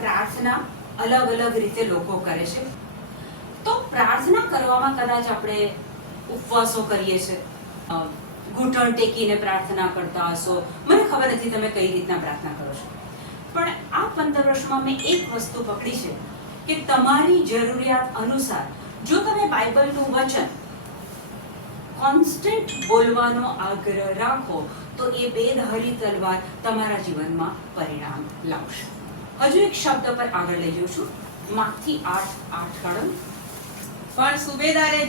પ્રાર્થના અલગ અલગ રીતે લોકો કરે છે. તો પ્રાર્થના કરવામાં કદાચ આપણે ઉપવાસો કરીએ છીએ, ઘૂંટણ ટેકીને પ્રાર્થના કરતા હશો, મને ખબર નથી તમે કઈ રીતના પ્રાર્થના કરો છો. પણ આ 15 વર્ષમાં મેં એક વસ્તુ પકડી છે કે તમારી જરૂરિયાત અનુસાર જો તમે બાઇબલનું વચન કોન્સ્ટન્ટ બોલવાનો આગ્રહ રાખો તો એ બેધરી તલવાર તમારા જીવનમાં પરિણામ લાવશે. હજુ એક શબ્દ પર આગળ લઈ જઉં છું. માથી 8:8 કાઢો. પણ સુબેદારે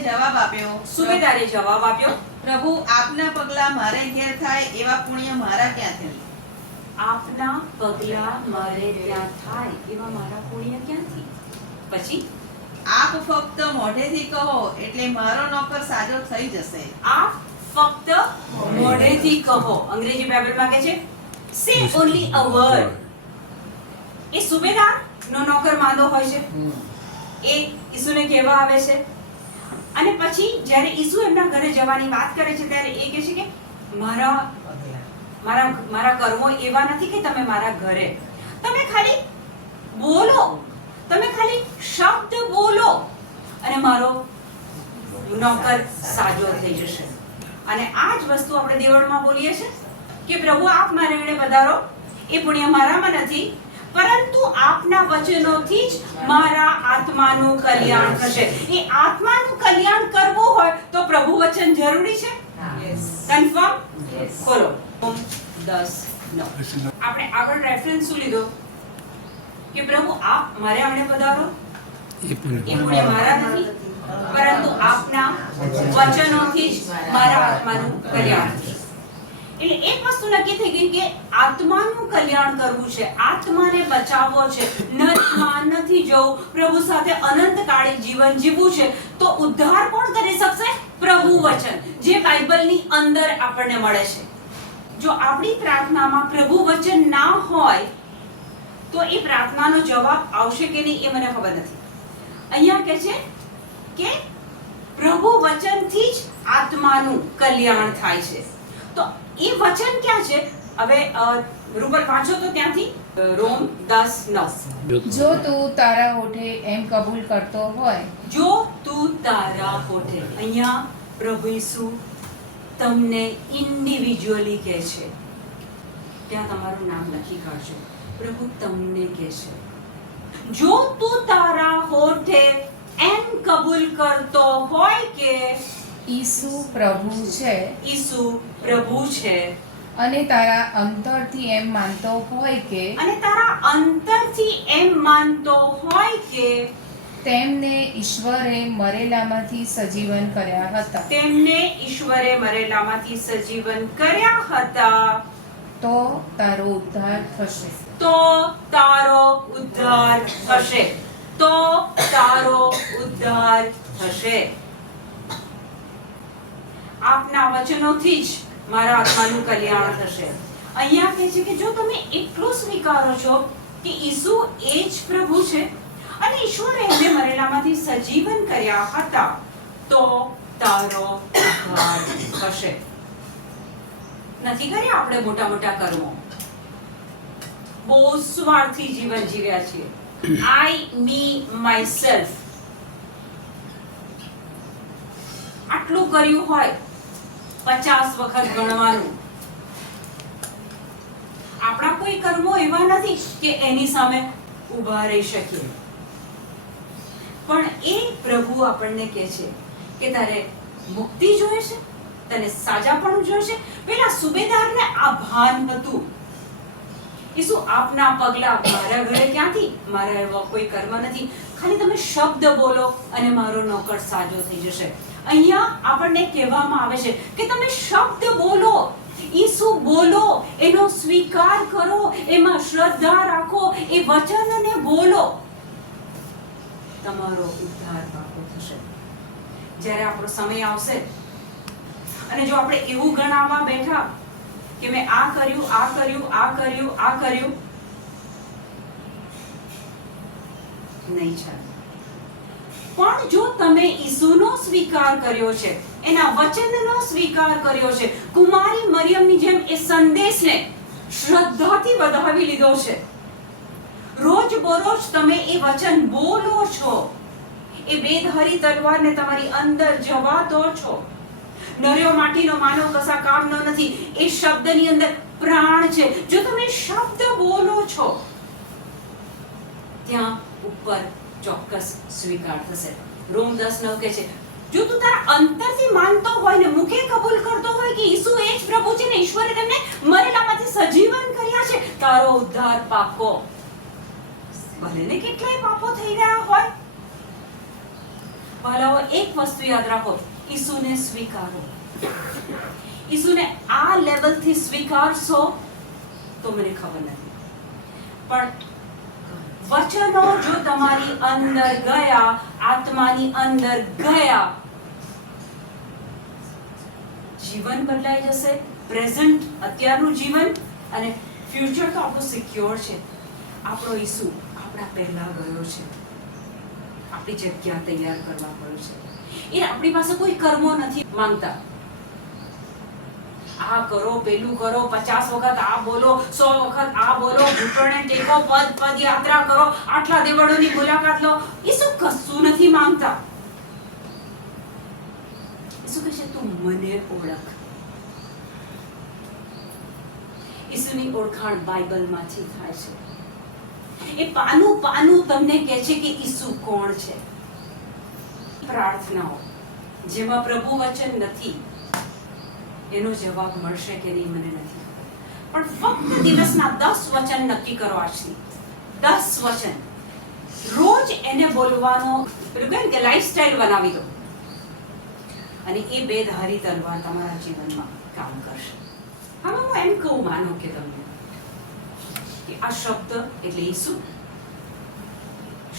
જવાબ આપ્યો, પ્રભુ આપના પગલા મારે ઘેર થાય એવા પુણ્ય મારા ક્યાંથી? આપના પગલા મારે ત્યાં થાય એવા મારા પુણ્ય ક્યાંથી? પછી આપ ફક્ત મોઢેથી કહો એટલે મારો નોકર સાજો થઈ જશે. આપ ફક્ત મોઢેથી કહો. અંગ્રેજી બાઇબલમાં કહે છે સે ઓન્લી અ વર્ડ. એ સુબેદાર નો નોકર માંદો હોય છે, એ ઈસુને કહેવા આવે છે, અને પછી જ્યારે ઈસુ એમના ઘરે જવાની વાત કરે છે ત્યારે એ કહે છે કે મારા કર્મો એવા નથી કે તમે મારા ઘરે, તમે ખાલી બોલો, તમે ખાલી શબ્દ બોલો અને મારો નોકર સાજો થઈ જશે. અને આ જ વસ્તુ આપણે દેવળમાં બોલીએ છીએ કે પ્રભુ આપ મારા એણે પધારો, એ પુણ્ય મારામાં નથી, પરંતુ આપના વચનોથી જ મારા આત્માનું કલ્યાણ થશે. એ આત્માનું કલ્યાણ કરવું હોય તો પ્રભુ વચન જરૂરી છે. કન્ફર્મ? ખોલો 10:9. આપણે આગળ રેફરન્સ શું લીધો કે પ્રભુ આપ મારે આંગણે પધારો, એ પુણ્ય મારા નથી, પરંતુ આપના વચનોથી જ મારા આત્માનું કલ્યાણ થશે. એટલે એક વસ્તુ નક્કી થઈ ગઈ કે આત્માનું કલ્યાણ કરવું છે, આત્માને બચાવવો છે, નરકમાં નથી જવું, પ્રભુ સાથે અનંતકાળી જીવન જીવવું છે. તો ઉદ્ધાર કોણ કરી શકશે? પ્રભુ વચન, જે બાઇબલની અંદર આપણને મળે છે. જો આપણી પ્રાર્થનામાં પ્રભુ વચન ના હોય તો એ પ્રાર્થનાનો જવાબ આવશે કે નહીં એ મને ખબર નથી. અહીંયા કહે છે કે પ્રભુ વચનથી જ આત્માનું કલ્યાણ થાય છે. તો એ વચન ક્યાં છે? હવે રૂપલ વાંચો તો ત્યાંથી રોમ 10:9. જો તું તારા હોઠે એમ કબૂલ કરતો હોય, જો તું તારા હોઠે, અહીંયા પ્રભુ ઈસુ તમને ઇન્ડિવિડ્યુઅલી કહે છે, ત્યાં તમારું નામ લખી કાઢજો. પ્રભુ તમને કહે છે જો તું તારા હોઠે એમ કબૂલ કરતો હોય કે ઈસુ પ્રભુ છે, ઈસુ પ્રભુ છે, અને તારા અંતરથી એમ માનતો હોય કે, અને તારા અંતરથી એમ માનતો હોય કે તેમને ઈશ્વરે મરેલામાંથી સજીવન કર્યા હતા, તેમને ઈશ્વરે મરેલામાંથી સજીવન કર્યા હતા, તો તારો ઉદ્ધાર થશે. તો તારો ઉદ્ધાર થશે. તો તારો ઉદ્ધાર થશે. આપના વચનોથી જ મારા આત્માનું કલ્યાણ થશે. અહીંયા કહે છે કે જો તમે એટલું સ્વીકારો છો કે ઈસુ એ જ પ્રભુ છે અને ઈશ્વરે એમને મરેલામાંથી સજીવન કર્યા હતા, તો તારો ઉદ્ધાર થશે. નથી કર્યા આપણે મોટા મોટા કર્મો, બહુ સ્વાર્થી જીવન જીવ્યા છીએ. આઈ મી માયસેલ્ફ આટલું કર્યું હોય 50 વખત ગણવાનું. આપણા કોઈ કર્મો એવા નથી કે એની સામે ઊભા રહી શકીએ. પણ એ પ્રભુ આપણને કહે છે કે તારે મુક્તિ જોઈએ છે, તને સાજાપણું જોઈએ છે. પેલા સુબેદારને આ ભાન હતું. ઈસુ આપના પગલા મારા ઘરે ક્યાંથી? મારા એવા કોઈ કર્મ નથી, ખાલી તમે શબ્દ બોલો અને મારો નોકર સાજો થઈ જશે. અહીંયા આપણને કહેવામાં આવે છે કે તમે શબ્દ બોલો, ઈસુ બોલો, એનો સ્વીકાર કરો, એમાં શ્રદ્ધા રાખો, એ વચનને બોલો, તમારો ઉદ્ધાર પાકો થશે. જ્યારે આપણો સમય આવશે અને જો આપણે એવું ગણાવવા બેઠા કે મેં આ કર્યું, આ કર્યું, આ કર્યું, આ કર્યું, નહીં ચાલે. પણ જો તમે ઈસુનો સ્વીકાર કર્યો છે, એના વચનનો સ્વીકાર કર્યો છે, કુમારી મરિયમની જેમ એ સંદેશને શ્રદ્ધાથી વધાવી લીધો છે, રોજ રોજ તમે એ વચન બોલો છો, એ બેધારી તલવારને તમારી અંદર જવા દો છો. નર્યો માટીનો માનવ કશા કામનો નથી. એ શબ્દની અંદર પ્રાણ છે. જો તમે શબ્દ બોલો છો, ત્યાં ઉપર ચોક્કસ સ્વીકાર થશે. રોમ 10:9 કહે છે, જો તું તારા અંતરથી માનતો હોય ને મુખે કબૂલ કરતો હોય કે ઈસુ એ જ પ્રભુ છે ને ઈશ્વરે તેમને મરેલામાંથી સજીવન કર્યા છે, તારો ઉદ્ધાર પાકો. ભલે ને કેટલાય પાપો થઈ રહ્યા હોય. ભલાઓ, એક વસ્તુ યાદ રાખો, ઈસુને સ્વીકારો. ઈસુને આ લેવલથી સ્વીકારશો તો મને ખબર નથી, પણ વચનો જો તમારી અંદર ગયા, આત્માની અંદર ગયા, જીવન બદલાઈ જશે. પ્રેઝન્ટ, અત્યારનું જીવન અને ફ્યુચર તો આપણું સિક્યોર છે. આપણો ઈસુ આપણા પહેલા ગયો છે, આપણી જગ્યા તૈયાર કરવા પડ્યું છે. એ આપણી પાસે કોઈ કર્મો નથી માંગતા. આ કરો, પેલું કરો, 50 વખત આ બોલો, 100 વખત આ બોલો, ઘૂંટણે ટેકો, પદ યાત્રા કરો, આટલા દેવળોની મુલાકાત લો. ઈસુ કશું નથી માંગતા. ઈસુ કહે છે, તું મને ઓળખ. ઈસુની ઓળખાણ બાઇબલમાંથી થાય છે. એ પાનું તમને કહે છે કે ઈસુ કોણ છે. પ્રાર્થનાઓ જેમાં પ્રભુ વચન નથી, એનો જવાબ મળશે કે નહીં મને નથી, પણ ફક્ત દિવસના 10 વચન નક્કી કરો. આજથી 10 વચન રોજ એને બોલવાનો પેલું કહે કે લાઈફસ્ટાઈલ બનાવી દો, અને એ બેધારી તલવાર તમારા જીવનમાં કામ કરશે. હવે હું એમ કહું, માનો કે તમને કે આ શબ્દ એટલે ઈસુ,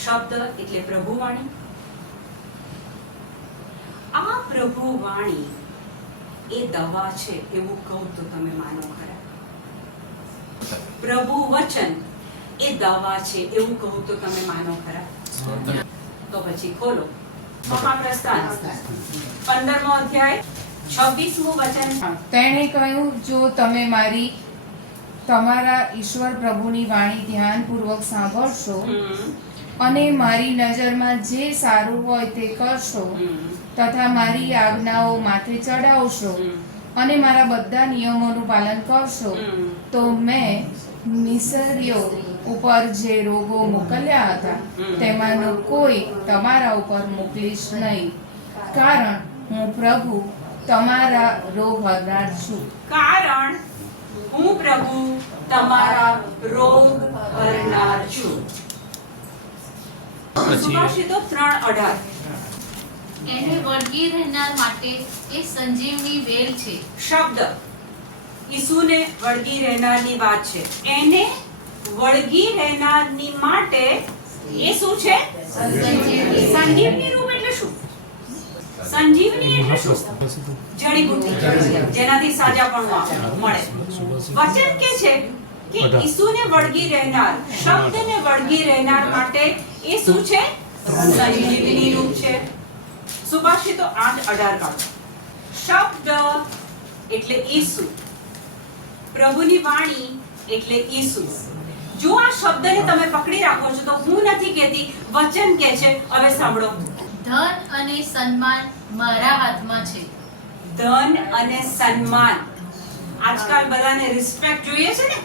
શબ્દ એટલે પ્રભુવાણી. આ પ્રભુવાણી એ દવા છે એવું કહું તો તમે માનો ખરા? પ્રભુ વચન એ દવા છે એવું કહું તો તમે માનો ખરા? તો પછી ખોલો મહાપ્રસ્થાન 15મો અધ્યાય 26મું વચન. તેણે કહ્યું, જો તમે તમારા ઈશ્વર પ્રભુની વાણી ધ્યાનપૂર્વક સાંભળશો અને મારી નજરમાં જે સારું હોય તે કરશો તથા મારી આજ્ઞાઓ માથે ચડાવશો અને મારા બધા નિયમોનું પાલન કરશો, તો મેં મિસરીઓ ઉપર જે રોગો મોકલ્યા હતા તેમાંનો કોઈ તમારા ઉપર મોકલીશ નહીં, કારણ હું પ્રભુ તમારા રોગ હરનાર છું. કારણ હું પ્રભુ તમારા રોગ હરનાર છું. સુભાષિતો 3:18. એને વળગી રહેનાર માટે એ સંજીવની વેલ છે. શબ્દ ઈસુને વળગી રહેનારની વાત છે. એને વળગી રહેનારની માટે એ શું છે? સંજીવની રૂપ એટલે શું? સંજીવની એટલે શું? જડીબુટ્ટી, જેનાથી સાજાપણું મળે. વચન કે છે કે ઈસુને વળગી રહેનાર, શબ્દને વળગી રહેનાર માટે એ શું છે? સંજીવની રૂપ છે. સુભાષિતો 8:18 કાઢો. શબ્દ એટલે ઈસુ, પ્રભુની વાણી એટલે ઈસુ. જો આ શબ્દને તમે પકડી રાખો છો તો હું નથી કહેતી, વચન કહે છે. હવે સાંભળો. ધન અને સન્માન મારા હાથમાં છે. ધન અને સન્માન. આજકાલ બધાને રિસ્પેક્ટ જોઈએ છે ને.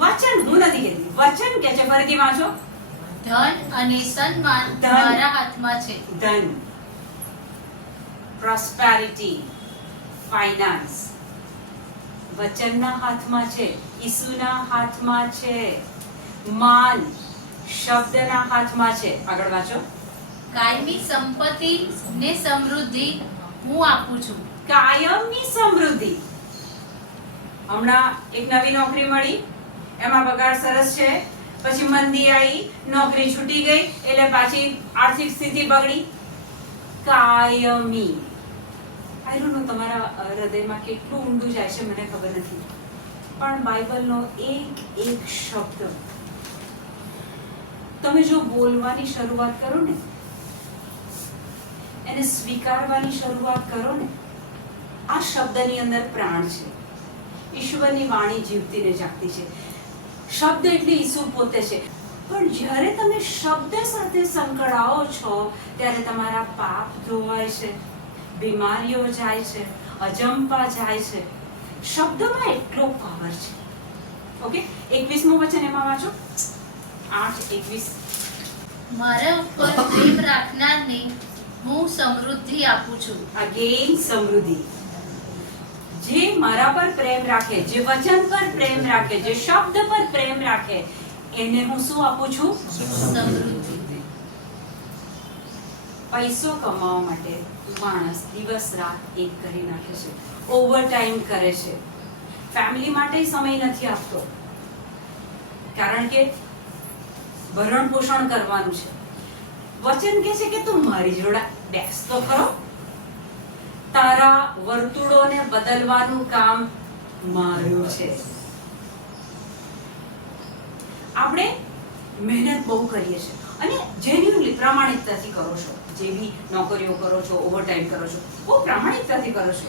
વચન હું નથી કહેતી, વચન કહે છે. ફરીથી વાંચો. ધન અને સન્માન ધન. મારા હાથમાં છે. ધન, પ્રોસ્પેરિટી, ફાઇનાન્સ વચનના હાથમાં છે, ઈસુના હાથમાં છે. માન શબ્દના હાથમાં છે. આગળ વાંચો. કાયમી સંપત્તિ ને સમૃદ્ધિ હું આપું છું. કાયમની સમૃદ્ધિ. હમણાં એક નવી નોકરી મળી, એમાં પગાર સરસ છે, પછી મંદી આવી, નોકરી છૂટી ગઈ, એટલે પાછી આર્થિક સ્થિતિ બગડી. કાયમી. આઈ ડોન્ટ નો તમારા હૃદયમાં કેટલું ઊંડું જાય છે મને ખબર નથી, પણ બાઇબલનો એક શબ્દ તમે જો બોલવાની શરૂઆત કરો ને, એને સ્વીકારવાની શરૂઆત કરો ને, આ શબ્દની અંદર પ્રાણ છે. ઈશ્વરની વાણી જીવતી ને જાગતી છે. શબ્દ એટલે ઈસુ પોતે છે. પણ જ્યારે તમે શબ્દ સાથે સંકળાઓ છો ત્યારે તમારા પાપ ધોવાય છે, બીમારીઓ જાય છે, અજંપા જાય છે. શબ્દમાં એટલો પાવર છે. ઓકે, 21મું વચન એમાં વાંચો, 8:21. મારા ઉપર પ્રેમ રાખનારને હું સમૃદ્ધિ આપું છું. અગેન સમૃદ્ધિ. જે મારા પર પ્રેમ રાખે, જે વચન પર પ્રેમ રાખે, જે શબ્દ પર પ્રેમ રાખે, એને હું શું આપું છું? સમૃદ્ધિ. પૈસો કમાવા માટે માણસ દિવસ રાત એક કરી નાખે છે, ઓવર ટાઈમ કરે છે, ફેમિલી માટે સમય નથી આપતો, કારણ કે ભરણ પોષણ કરવાનું છે. વચન કહે છે કે તું મારી જોડે બેસ તો ખરો. તારા વર્તુળોને બદલવાનું કામ મારું છે. આપણે મહેનત બહુ કરીએ છીએ અને જેન્યુઅલી પ્રામાણિકતાથી કરો છો, જે બી નોકરીઓ કરો છો, ઓવરટાઈમ કરો છો, બહુ પ્રામાણિકતાથી કરો છો.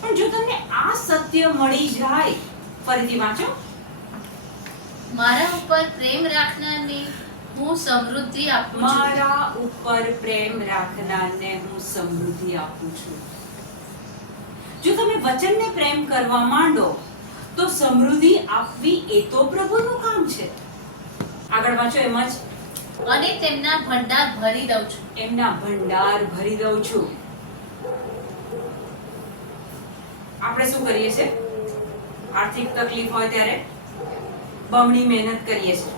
પણ જો તમને આ સત્ય મળી જાય, ફરીથી વાંચો, મારા ઉપર પ્રેમ રાખનારને હું સમૃદ્ધિ આપું છું. મારા ઉપર પ્રેમ રાખનારને હું સમૃદ્ધિ આપું છું. જો તમે વચનને પ્રેમ કરવા માંડો તો સમૃદ્ધિ આપવી એ તો પ્રભુનું કામ છે. આગળ વાંચો, એમ જ, અને તેમના ભંડાર ભરી દઉં છું. એમના ભંડાર ભરી દઉં છું. આપણે શું કરીએ છીએ? આર્થિક તકલીફ હોય ત્યારે બમણી મહેનત કરીએ છીએ.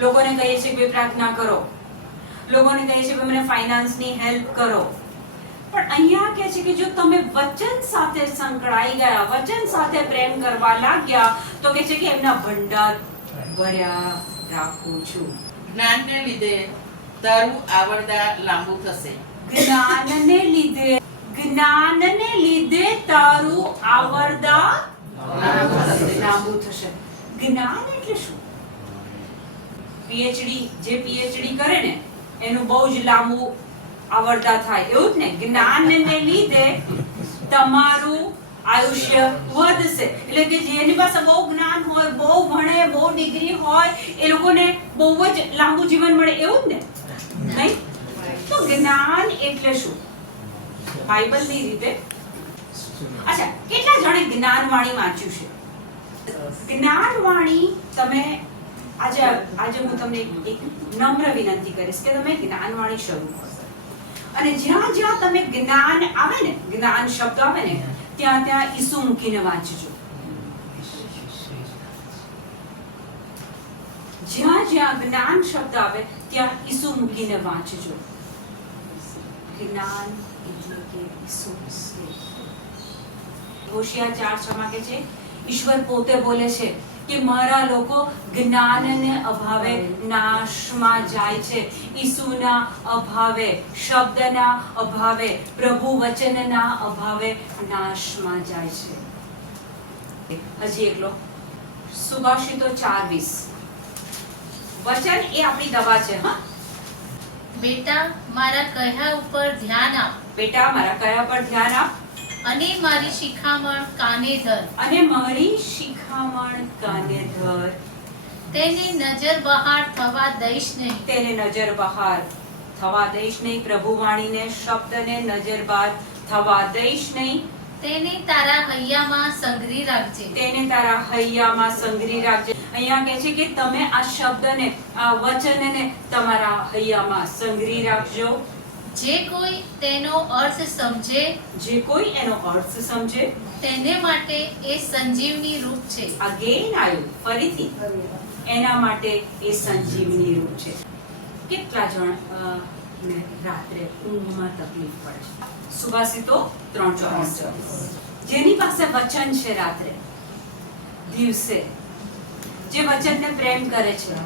લોકોને કહીએ છીએ કે પ્રાર્થના કરો, લોકોને કહીએ છીએ કે મને ફાઇનાન્સની હેલ્પ કરો. પણ અહીંયા કહે છે કે જો તમે વચન સાથે સંકળાઈ ગયા, વચન સાથે પ્રેમ કરવા લાગ્યા, તો કહે છે કે એમના ભંડાર ભર્યા રાખું છું. જ્ઞાનને લીધે તારું આવરદા લાંબુ થશે. જ્ઞાનને લીધે તારું આવરદા લાંબુ થશે. જ્ઞાન એટલે શું? પીએચડી, જે પીએચડી કરે ને એનું બહુ જ લાંબુ આવરદા થાય, એવું જ ને. જ્ઞાનને લીધે તમારું આયુષ્ય વધશે. એટલે કે જેની પાસે બહુ જ્ઞાન હોય, બહુ ભણે, બહુ ડિગ્રી હોય, એ લોકોને બહુ જ લાંબુ જીવન મળે, એવું જ ને. નહીં? તો જ્ઞાન એટલે શું બાઇબલની રીતે? અચ્છા, કેટલા જણે જ્ઞાનવાણી વાંચ્યું છે? જ્ઞાનવાણી તમે આજે હું તમને એક નમ્ર વિનંતી કરીશ કે તમે જ્ઞાનવાણી શરૂ કરો. અને જ્યાં જ્યાં તમે જ્ઞાન આવે ને, જ્ઞાન શબ્દ આવે ને, ત્યાં ત્યાં ઈસુ મૂકીને વાંચજો. જ્યાં જ્યાં જ્ઞાન શબ્દ આવે ત્યાં ઈસુ મૂકીને વાંચજો. જ્ઞાન એટલે કે ઈસુ છે. હોશિયાર 4:6 કહે છે, ઈશ્વર પોતે બોલે છે કે મારા લોકો જ્ઞાનને અભાવે નાશમાં જાય છે. ઈસુના અભાવે, શબ્દના અભાવે, પ્રભુ વચનના અભાવે નાશમાં જાય છે. હજી એકલો, સુભાષિતો 4:20. વચન એ આપણી દવા છે. હા બેટા, મારા કહ્યા ઉપર ધ્યાન આપ. બેટા, મારા કયા પર ધ્યાન આપ, અને મારી શિખામણ કાને ધર. અને મારી શિખામણ કાને ધર. તેને નજર બહાર થવા દઈશ નહીં. તેને નજર બહાર થવા દઈશ નહીં. પ્રભુ વાણીને, શબ્દને નજર બહાર થવા દઈશ નહીં. તેને તારા હૈયામાં સંગ્રહી રાખજે. તેને તારા હૈયામાં સંગ્રહી રાખજે. અહીંયા કહે છે કે તમે આ શબ્દને, આ વચનને તમારા હૈયામાં સંગ્રહી રાખજો. જે કોઈ તેનો અર્થ સમજે, જે કોઈ એનો અર્થ સમજે, તેને માટે એ સંજીવની રૂપ છે. અગેન આવ્યું, ફરીથી, એના માટે એ સંજીવની રૂપ છે. કેટલા જણ રાત્રે ઊંઘમાં તકલીફ પડે છે? સુભાષિતો 3:24. જેની પાસે વચન છે, રાત્રે દિવસે જે વચનને પ્રેમ કરે છે,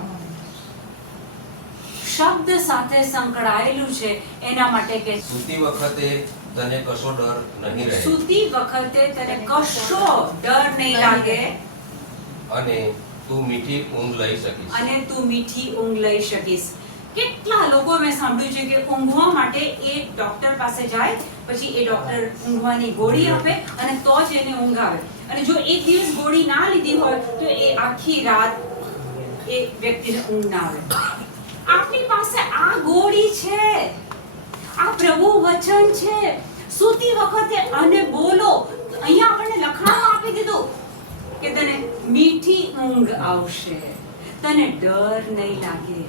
શબ્દ સાથે સંકળાયેલું છે, એના માટે કે સૂતી વખતે તને કશો ડર નહીં રહે. સૂતી વખતે તને કશો ડર નહીં લાગે, અને તું મીઠી ઊંઘ લઈ શકીશ. અને તું મીઠી ઊંઘ લઈ શકીશ. કેટલા લોકો મેં સાંભળ્યું છે કે ઊંઘવા માટે એ ડોક્ટર પાસે જાય, પછી એ ડોક્ટર ઊંઘવાની ગોળી આપે અને તો જ એને ઊંઘ આવે. અને જો એક દિવસ ગોળી ના લીધી હોય તો એ આખી રાત એ વ્યક્તિને ઊંઘ ના આવે. આપની પાસે આ ગોળી છે, આ પ્રભુ વચન છે. સૂતી વખતે આને બોલો. અહીંયા આપણને લખાણમાં આપી દીધું કે તને મીઠી ઊંઘ આવશે, તને ડર નહીં લાગે.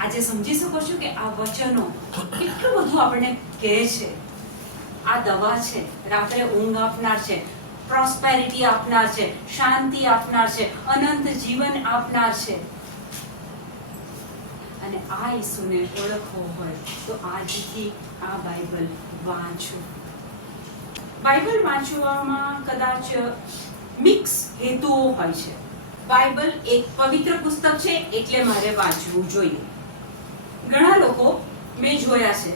આજે સમજી શકો છો કે આ વચનો કેટલું બધું આપણને કહે છે. આ દવા છે, રાત્રે ઊંઘ આપનાર છે, પ્રોસ્પેરિટી આપનાર છે, શાંતિ આપનાર છે, અનંત જીવન આપનાર છે. અને આ ઈસુને ઓળખવો હોય તો આજથી આ બાઇબલ વાંચો. બાઇબલ વાંચવામાં કદાચ મિક્સ હેતુઓ હોય છે. બાઇબલ એક પવિત્ર પુસ્તક છે એટલે મારે વાંચવું જોઈએ. ઘણા લોકો મેં જોયા છે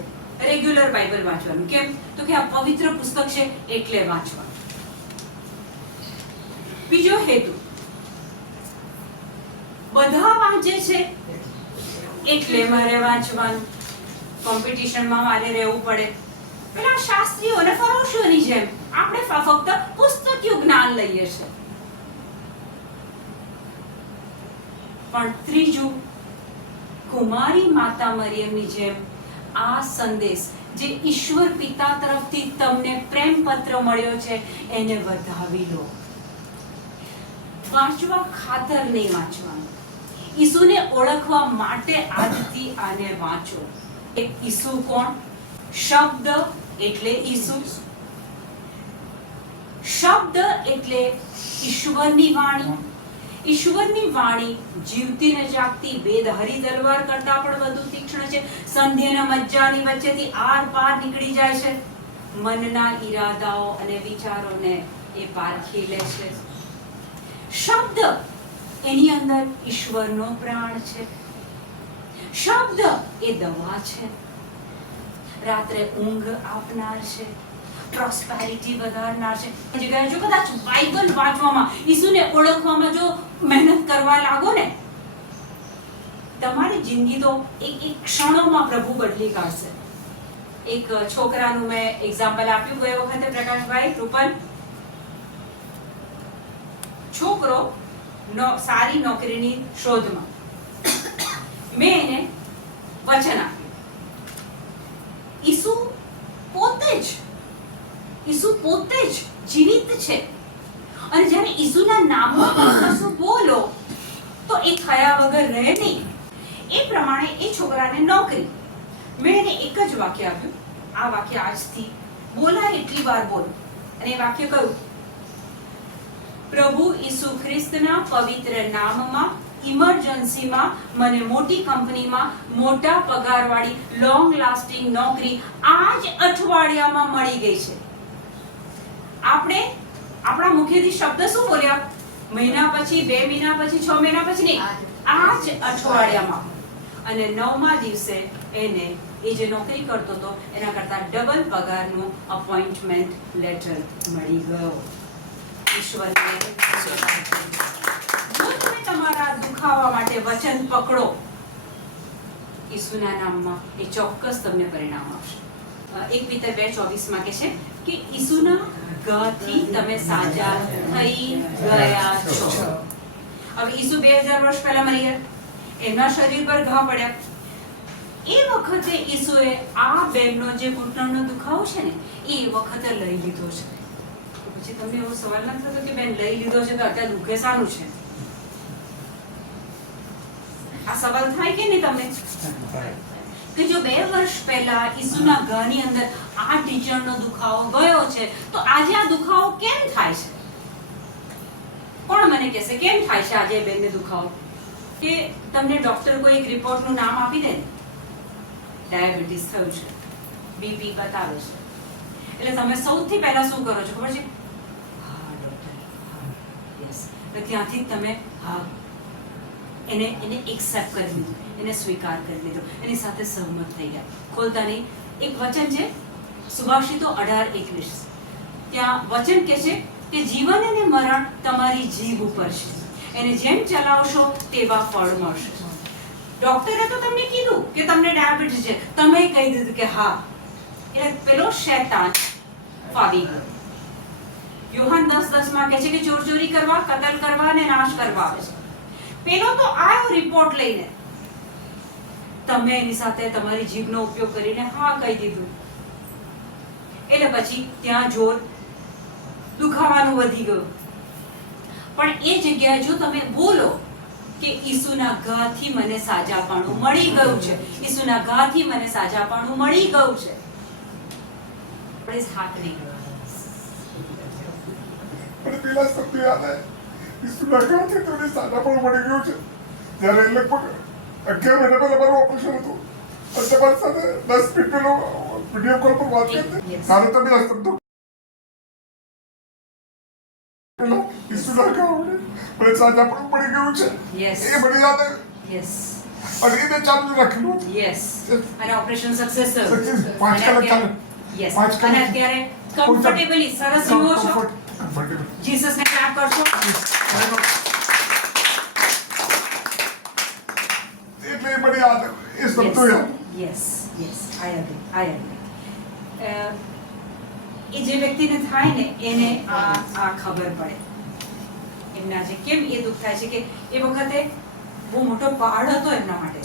રેગ્યુલર બાઇબલ વાંચવાનું. કેમ? તો કે આ પવિત્ર પુસ્તક છે એટલે વાંચવાનું. બીજો હેતુ, બધા વાંચે છે એટલે મારે વાંચવાનું. કોમ્પિટિશનમાં મારે રહેવું પડે. પેલા શાસ્ત્રીઓ અને ફરોશીઓની જેમ આપણે ફક્ત પુસ્તકીય જ્ઞાન લઈએ છે. પણ ત્રીજું, કુમારી માતા મરિયમની જેમ આ સંદેશ જે ઈશ્વર પિતા તરફથી તમને પ્રેમ પત્ર મળ્યો છે એને વધાવી લો. વાંચવા ખાતર નહીં વાંચવાનું, ઈસુને ઓળખવા માટે આજથી આને વાંચો. એક ઈસુ કોણ? શબ્દ એટલે ઈસુ. શબ્દ એટલે ઈશ્વરની વાણી. ઈશ્વરની વાણી જીવતી ને જાગતી બેધારી તલવાર કરતા પણ વધુ તીક્ષ્ણ છે. સંધિ અને મજ્જાની વચ્ચેથી આર પાર નીકળી જાય છે. મનના ઈરાદાઓ અને વિચારોને એ પારખી લે છે. શબ્દ એની અંદર ઈશ્વરનો પ્રાણ છે. શબ્દ એ દવા છે, રાત્રે ઊંઘ આપનાર છે, પ્રોસ્પેરિટી વધારનાર છે. જગ્યાએ જો કદાચ બાઇબલ વાંચવામાં, ઈસુને ઓળખવામાં જો મહેનત કરવા લાગો ને, તમારી જિંદગી તો એક ક્ષણોમાં પ્રભુ બદલી કાઢશે. એક છોકરાનું મેં એક્ઝામ્પલ આપ્યું ગયે વખતે, પ્રકાશભાઈ રૂપલ. છોકરો સારી નોકરીની શોધમાં. મેં એને વચન આપ્યું. ઈસુ પોતે જ જીવિત છે. અને જ્યારે ઈસુના નામમાં કશું બોલો તો એ થયા વગર રહે નહીં. એ પ્રમાણે એ છોકરાને નોકરી. મેં એને એક જ વાક્ય આપ્યું. આ વાક્ય આજથી બોલાય એટલી વાર બોલો. અને એ વાક્ય કયું? પ્રભુ ઈસુ ખ્રિસ્તના પવિત્ર નામમાં ઇમરજન્સીમાં મને મોટી કંપનીમાં મોટા પગારવાળી લોંગ લાસ્ટિંગ નોકરી આ જ અઠવાડિયામાં મળી ગઈ છે. આપણે આપણા મુખેથી શબ્દ શું બોલ્યા? મહિના પછી, 2 મહિના પછી, 6 મહિના પછી નહીં, આ જ અઠવાડિયામાં. અને 9મા દિવસે એને એ જે નોકરી કરતો હતો એના કરતા ડબલ પગારનો અપોઇન્ટમેન્ટ લેટર મળી ગયો. ઈશ્વરને જો તમે તમારા દુખાવા માટે વચન પકડો ઈસુના નામમાં, એ ચોક્કસ તમને પરિણામ આપશે. 1 Peter 2:24 કહે છે કે ઈસુના ઘાથી તમે સાજા થઈ ગયા છો. હવે ઈસુ 2000 વર્ષ પહેલા મરી ગયા, એમના શરીર પર ઘા પડ્યા. એ વખતે ઈસુએ આ બેનનો જે ઘૂંટણનો દુખાવો છે ને એ વખતે લઈ લીધો છે. પછી તમને એવો સવાલ ન થતો કે બેન લઈ લીધો છે તો અત્યારે દુખે સારું છે? આ સવાલ થાય કે નહીં તમને? કે જો 2 વર્ષ પહેલા ઈસુના ઘાની અંદર આ ટીચરનો દુખાવો ગયો છે તો આજે આ દુખાવો કેમ થાય છે? કોણ મને કહેશે કેમ થાય છે આજે બેનને દુખાવો? કે તમને ડોક્ટર કોઈ એક રિપોર્ટનું નામ આપી દે, ડાયાબિટીસ થયું છે, બીપી બતાવે છે, એટલે તમે સૌથી પહેલા શું કરો છો ખબર છે? હા ડોક્ટર, હા યસ. એટલે ત્યાંથી તમે હા એને એક્સેપ્ટ કરી લીધું, એને સ્વીકાર કરી લીધો, એની સાથે સહમત થઈ ગયા. ખોલતા નહીં. એક વચન છે સુભાષિતો 18:21. ત્યાં વચન કહે છે કે જીવન અને મરણ તમારી જીભ ઉપર છે, એને જેમ ચલાવશો તેવા ફળ મળશે. ડોક્ટરે તો તમને કીધું કે તમને ડાયાબિટીસ છે, તમે કહી દીધું કે હા, એટલે પેલો શૈતાન ફાવી ગયો. યોહાન 10:10 માં કહે છે કે ચોરી કરવા, કતલ કરવા અને નાશ કરવા આવે છે. પેલો તો આયો રિપોર્ટ લઈને, તમે એની સાથે તમારી જીભનો ઉપયોગ કરીને હા કહી દીધું, એટલે પછી ત્યાં જોર દુખાવાનું વધી ગયું. પણ એ જગ્યાએ જો તમે બોલો કે ઈસુના ઘાથી મને સાજાપણું મળી ગયું છે, ઈસુના ઘાથી મને સાજાપણું મળી ગયું છે, પ્લીઝ હાથ નહીં મને પેલા શબ્દ યાદ આવે, ઈસુના ઘાથી તને સાજાપણું મળી ગયું છે. જ્યારે લગભગ 11 મહિના પહેલા મારું ઓપરેશન હતું અને તમારી સાથે 10 મિનિટ પહેલો વિડીયો કોલ પર વાત કરતી, ત્યારે તમે આ શબ્દો પેલા ઈસુના ઘાથી મને સાજાપણું મળી ગયું છે, Yes. એ મને યાદ આવે. યસ અને એ મેં ચાલુ રાખેલું હતું. યસ અને ઓપરેશન સક્સેસફુલ. Success. 5 કલાક ચાલે. યસ 5 કલાક. અને અત્યારે કમ્ફર્ટેબલી સરસ જીવો છો. Comfortable. જીસસને ક્લેપ કરશો. એટલે એ મને યાદ આવે, એ શબ્દો યાદ આવે. Yes I agree. એ જે વ્યક્તિને થાય ને એને આ ખબર પડે એમને આજે કેમ એ દુઃખ થાય છે કે એ વખતે બહુ મોટો પહાડ હતો એમના માટે,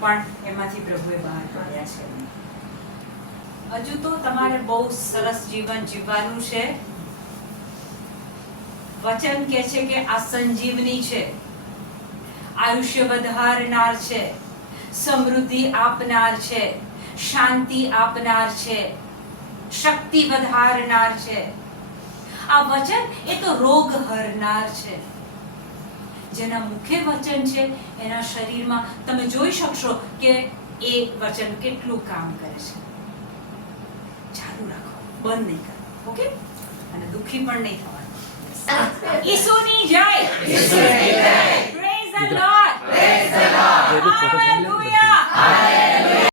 પણ એમાંથી પ્રભુએ બહાર કાઢ્યા છે. હજુ તો તમારે બહુ સરસ જીવન જીવવાનું છે. વચન કહે છે કે આ સંજીવની છે, આયુષ્ય વધારનાર છે, સમૃદ્ધિ આપનાર છે, શાંતિ આપનાર છે, શક્તિ વધારનાર છે. આ વચન એ તો રોગ હરનાર છે. જેના મુખે વચન છે એના શરીરમાં તમે જોઈ શકશો કે એ વચન કેટલું કામ કરે છે. ચાલુ રાખો, બંધ નહીં કરો, ઓકે? અને દુઃખી પણ નહીં થવાનું. ઈસુની જય.